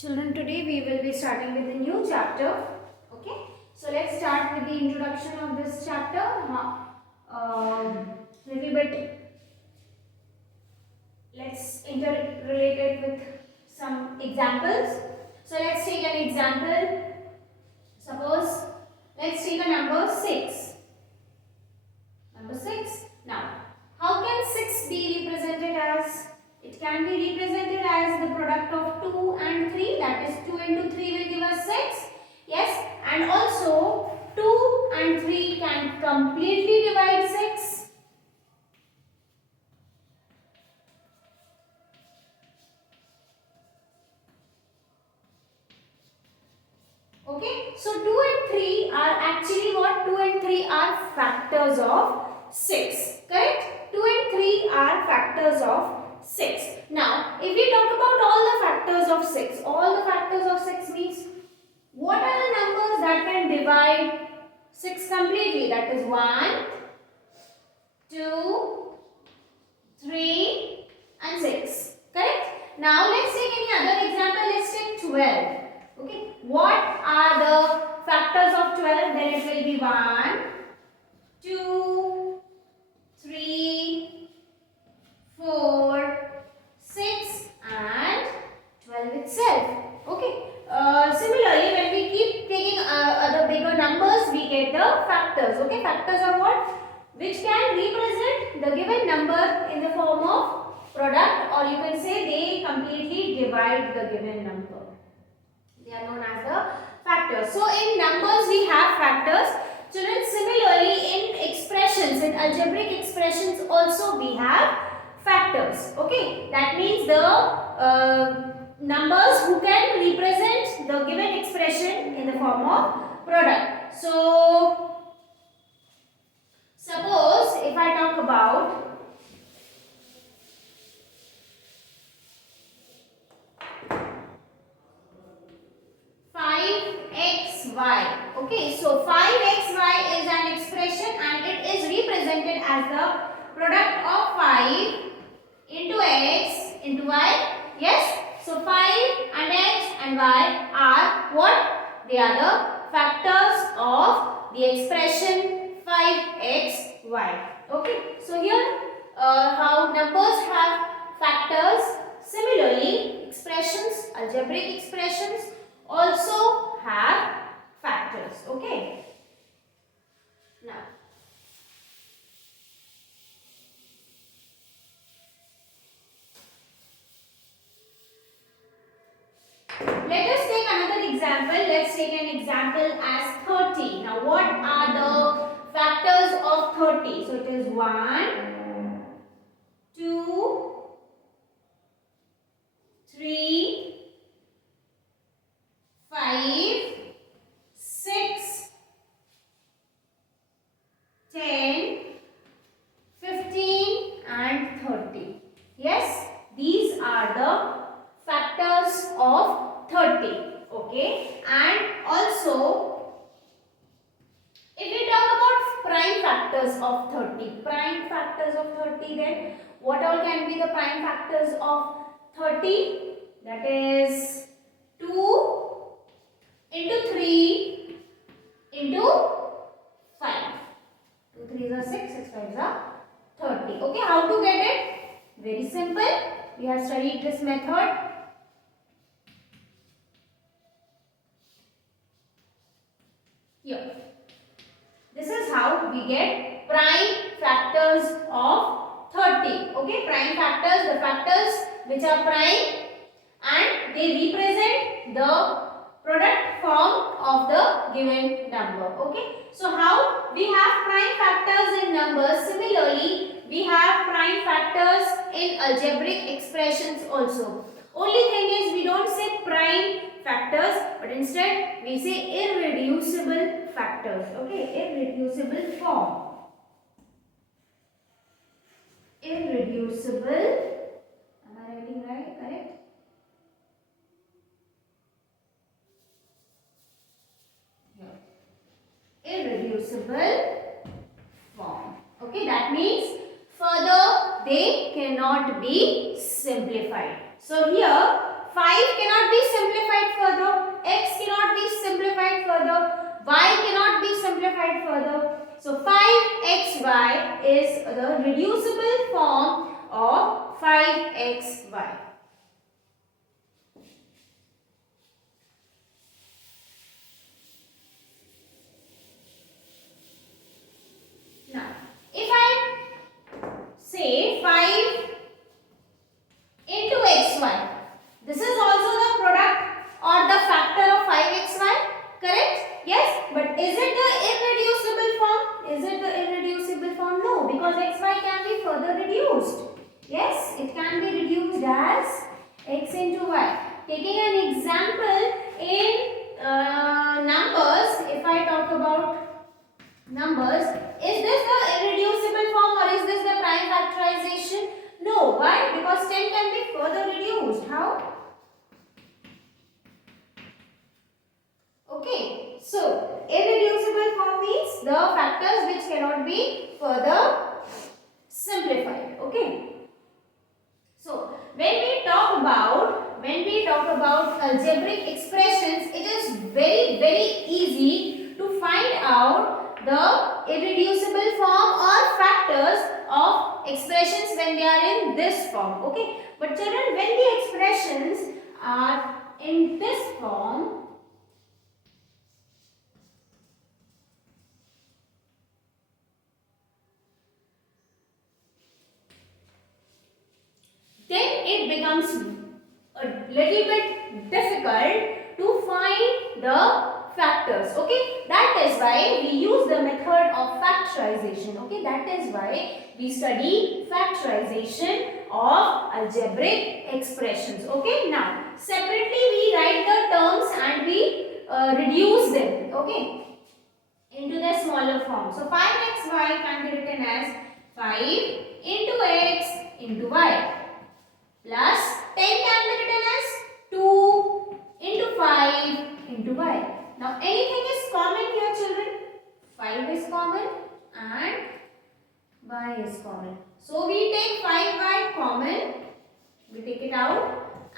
Children, today we will be starting with a new chapter. Okay, so let's start with the introduction of this chapter. Little bit, let's interrelate it with some examples. So let's take an example. Suppose let's take a number 6. Number 6. Now, how can 6 be represented as? It can be represented as the product of 2 and 3. That is 2 into 3 will give us 6. Yes, and also 2 and 3 can completely divide 6. Okay, so 2 and 3 are actually what? 2 and 3 are factors of 6. Correct? 2 and 3 are factors of 6. Now, if we talk about all the factors of 6, all the factors of 6 means what are the numbers that can divide 6 completely? That is 1, 2, 3 and 6. Correct? Now, let's take any other example. Let's take 12. Okay. What are the factors of 12? Then it will be 1, 2, 3, 4, 6 and 12 itself. Okay. Similarly, when we keep taking other bigger numbers, we get the factors. Okay. Factors are what? Which can represent the given number in the form of product, or you can say they completely divide the given number. They are known as the factors. So in numbers we have factors. Children, similarly in expressions, in algebraic expressions also we have factors. Okay, that means the numbers who can represent the given expression in the form of product. So suppose if I talk about 5xy. Okay, so 5xy is an expression and it is represented as the product of 5 into x into y. Yes, so 5 and x and y are what? They are the factors of the expression 5xy. Okay, so here how numbers have factors. Similarly, expressions, algebraic expressions also have factors. Okay. Now, let us take another example. Let's take an example as 30. Now, what are the factors of 30? So, it is 1, 2, 3, 5, 6, 10, 15 and 30. Yes, these are the factors of 30. Okay, and also if we talk about prime factors of 30, then what all can be the prime factors of 30? That is 2 into 3 into 5. 2 3s are 6, 6 5s are 30. Okay, how to get it? Very simple. We have studied this method. Here. This is how we get prime factors of 30. Okay, prime factors, the factors which are prime and they represent the product form of the given number. Okay, so how we have prime factors in numbers, similarly we have prime factors in algebraic expressions also. Only thing is we don't say prime factors, but instead we say irreducible factors. Okay, irreducible form. Irreducible, am I writing right? Correct? Irreducible form. Okay, that means further they cannot be simplified. So here 5 cannot be simplified simplified further. So 5xy is the reducible form of 5xy. Now, if I say 5 into xy, this is also the product or the factor of 5xy, correct? Yes, but is it the irreducible form? Is it the irreducible form? No, because xy can be further reduced. Yes, it can be reduced as x into y. Taking an example in numbers, if I talk about numbers, is this the irreducible form or is this the prime factorization? No. Why? Because 10 can be further reduced. How? Okay. So, irreducible form means the factors which cannot be further simplified. Okay. So, when we talk about algebraic expressions, it is very easy to find out the irreducible form or factors of expressions when they are in this form. Okay, but children, when the expressions are in this form, then it becomes a little bit difficult to find the factors. Okay, that is why we use the method of factorization. Okay, that is why we study factorization of algebraic expressions. Okay, now separately we write the terms and we reduce them. Okay, into the smaller form. So 5xy can be written as 5 into x into y plus 10 can be written as 2 into 5 into y. Now anything is common here, children. 5 is common and y is common. So we take 5y common, we take it out,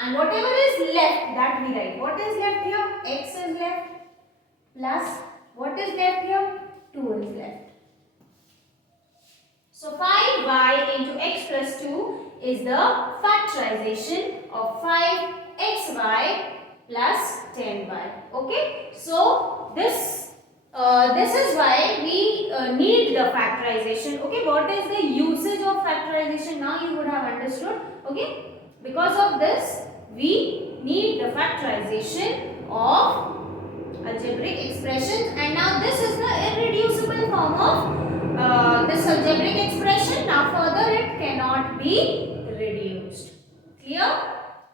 and whatever is left, that we write. What is left here? X is left plus what is left here? 2 is left. So 5y into x plus 2 is the factorization of 5xy plus 10y. Okay. So this is why we need the factorization. Okay. What is the usage of factorization? Now you would have understood. Okay. Because of this, we need the factorization of algebraic expressions, and now this is the irreducible form of this algebraic expression. Now further it cannot be reduced. Clear?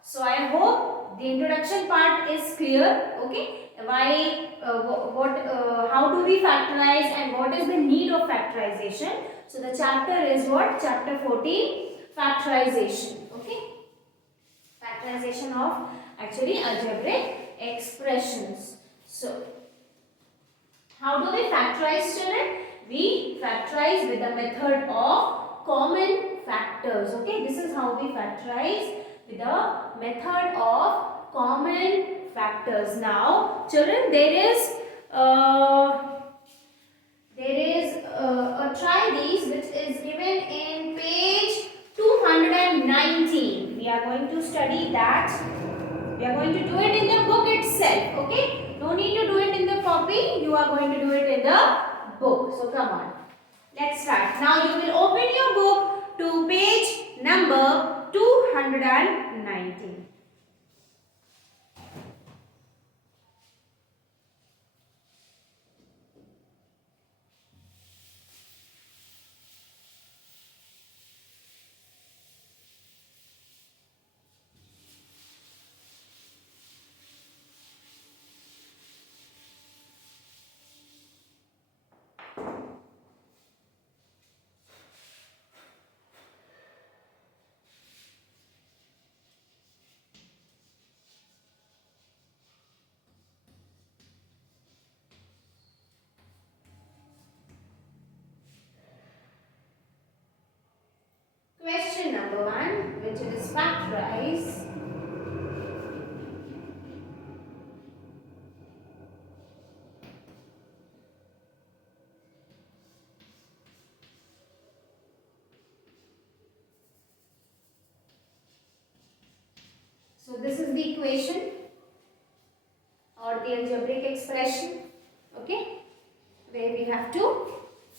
So I hope the introduction part is clear. Okay, why how do we factorize and what is the need of factorization? So the chapter is what? Chapter 14, factorization. Okay, factorization of actually algebraic expressions. So, how do we factorize, children? We factorize with the method of common factors. Okay, this is how we factorize with the method of common factors. Now, children, there is a try these which is given in page 219. We are going to study that. We are going to do it in the book itself. Okay, no need to do it in the copy. You are going to do it in the book. So come on, let's start. Now you will open your book to page number 219. Question number 1, which is factorize this is the equation or the algebraic expression, okay, where we have to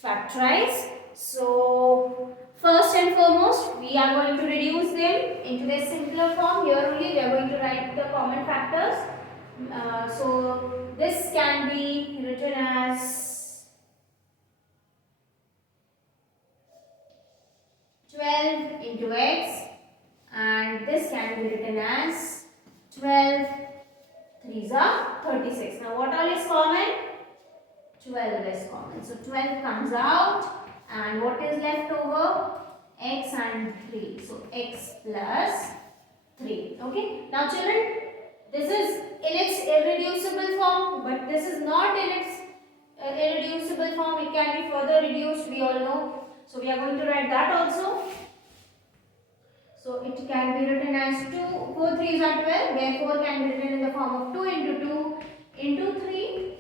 factorize. So first and foremost, we are going to reduce them into their simpler form. Here only we are going to write the common factors. So this can be written as 12 into x, and this can be written as 12 3s are 36. Now what all is common? 12 is common. So 12 comes out, and what is left over? X and 3. So x plus 3. Okay. Now children, this is in its irreducible form, but this is not in its irreducible form. It can be further reduced, we all know. So we are going to write that also. So it can be written as 2, 4 3s are 12, therefore can be written in the form of 2 into 2 into 3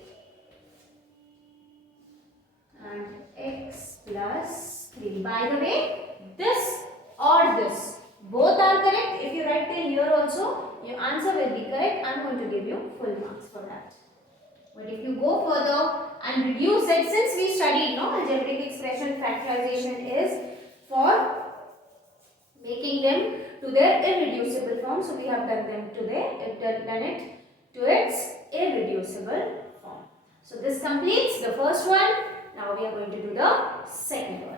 and x plus 3. By the way, this or this, both are correct. If you write till here also, your answer will be correct. I am going to give you full marks for that. But if you go further and reduce it, since we studied algebraic expression, factorization is for making them to their irreducible form. So we have done them to its irreducible form. So this completes the first one. Now we are going to do the second one.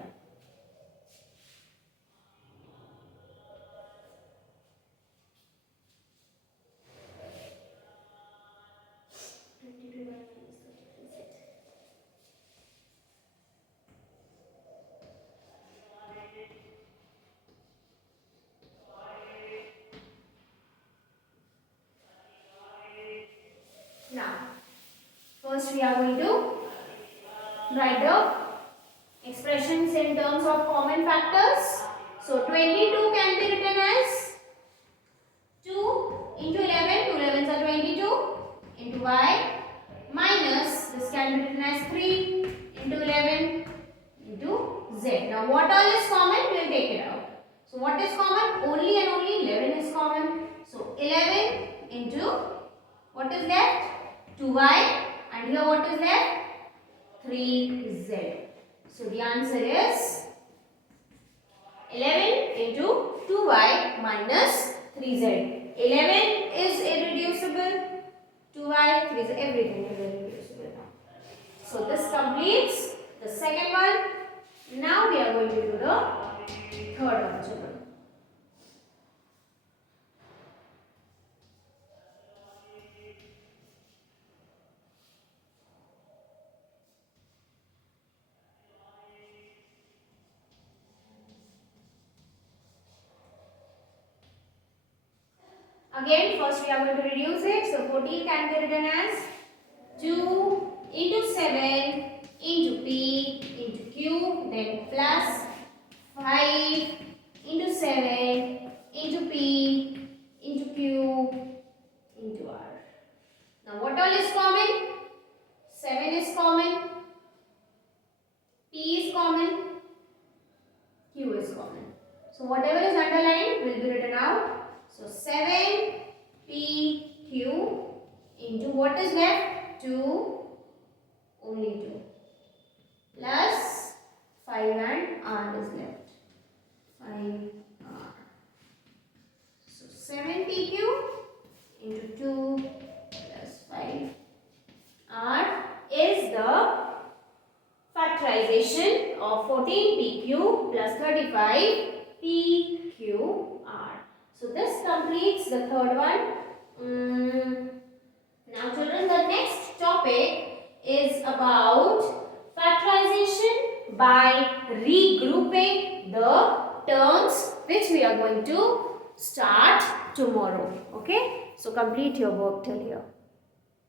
Now, first we are going to write the expressions in terms of common factors. So 22 can be written as 2 into 11, 2 11s are 22 into y minus, this can be written as 3 into 11 into z. Now what all is common? We will take it out. So what is common? Only and only 11 is common. So 11 into, what is left? 2y, and here what is left? 3z. So the answer is 11 into 2y minus 3z. 11 is irreducible, 2y, 3z, everything is irreducible now. So this completes the second one. Now we are going to do the third one, children. Again, first we are going to reduce it. So 14 can be written as 2 into 7 into p into q, then plus 5 into 7 into p into q into r. Now what all is common? 7 is common, p is common, q is common. So whatever is underlined will be written out. So 7 p q into, what is left? 2, only 2, plus 5 and r is left. 5r. So 7 p q into 2 plus 5 r is the factorization of 14 pq plus 35 pqr. So this completes the third one. Now children, the next topic is about factorization by regrouping the terms, which we are going to start tomorrow. Okay, so complete your work till here.